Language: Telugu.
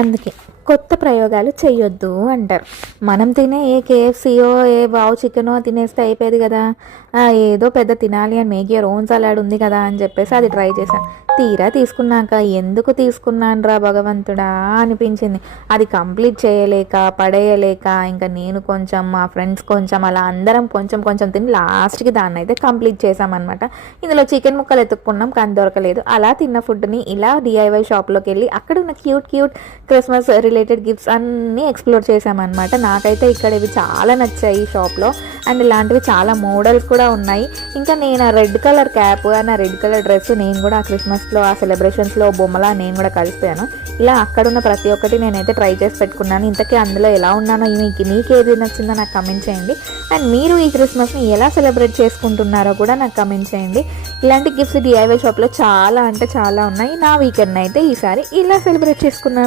అందుకే కొత్త ప్రయోగాలు చెయ్యొద్దు అంటారు. మనం తినే ఏ కేఎఫ్సీయో ఏ వావ్ చికెనో తినేస్తే అయిపోయేది కదా, ఏదో పెద్ద తినాలి అని మేక్ యువర్ ఓన్ సలాడ్ ఉంది కదా అని చెప్పేసి అది ట్రై చేశాను. తీరా తీసుకున్నాక ఎందుకు తీసుకున్నాను రా భగవంతుడా అనిపించింది. అది కంప్లీట్ చేయలేక పడేయలేక ఇంకా నేను కొంచెం మా ఫ్రెండ్స్ కొంచెం అలా అందరం కొంచెం కొంచెం తిని లాస్ట్కి దాన్ని అయితే కంప్లీట్ చేసామన్నమాట. ఇందులో చికెన్ ముక్కలు ఎత్తుక్కున్నాం కానీ దొరకలేదు. అలా తిన్న ఫుడ్ని ఇలా డిఐవై షాప్లోకి వెళ్ళి అక్కడ ఉన్న cute cute Christmas related gifts అన్నీ ఎక్స్ప్లోర్ చేసామన్నమాట. నాకైతే ఇక్కడ ఇవి చాలా నచ్చాయి ఈ షాప్లో. అండ్ ఇలాంటివి చాలా మోడల్స్ కూడా ఉన్నాయి. ఇంకా నేను ఆ రెడ్ కలర్ క్యాప్ అండ్ ఆ రెడ్ కలర్ డ్రెస్ నేను కూడా ఆ క్రిస్మస్లో ఆ సెలబ్రేషన్స్లో బొమ్మలా నేను కూడా కలిసిపోయాను. ఇలా అక్కడున్న ప్రతి ఒక్కటి నేనైతే ట్రై చేసి పెట్టుకున్నాను. ఇంతకీ అందులో ఎలా ఉన్నానో మీకేది నచ్చిందో నాకు కమెంట్ చేయండి. అండ్ మీరు ఈ క్రిస్మస్ని ఎలా సెలబ్రేట్ చేసుకుంటున్నారో కూడా నాకు కమెంట్ చేయండి. ఇలాంటి గిఫ్ట్స్ డిఐవై షాప్లో చాలా అంటే చాలా ఉన్నాయి. నా వీకెండ్ అయితే ఈసారి ఇలా సెలబ్రేట్ చేసుకున్నాను.